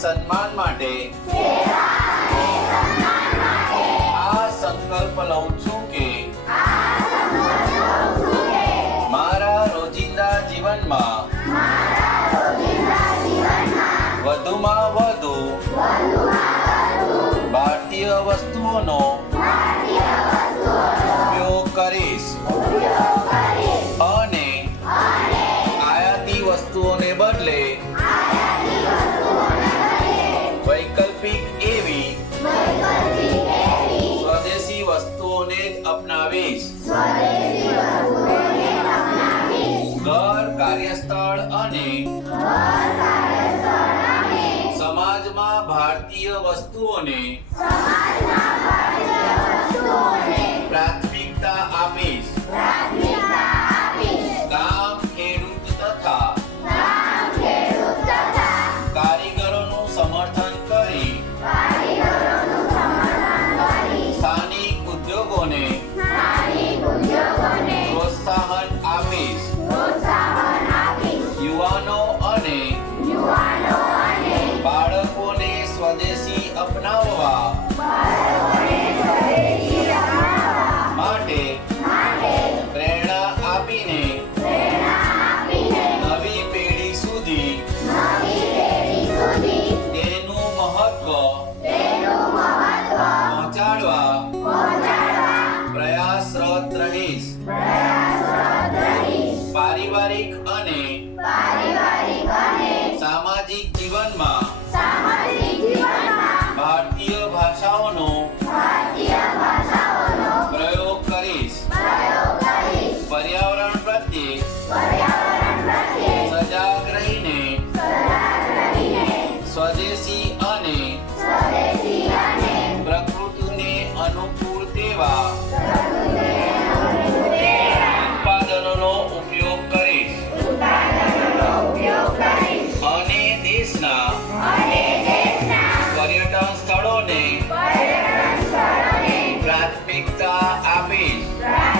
સન્માન માટે આ સંકલ્પ લઉં છું કે મારા રોજિંદા જીવનમાં વધુમાં વધુ ભારતીય વસ્તુઓનો વસ્તુઓને જ અપનાવીશ. ઘર કાર્યસ્થળ અને સમાજમાં ભારતીય વસ્તુઓને પ્રાથમિકતા પહોંચાડવા. પ્રયાસરત રહીશ. પારિવારિક અને સામાજિક જીવનમાં Let's Spider-Man. The Amish.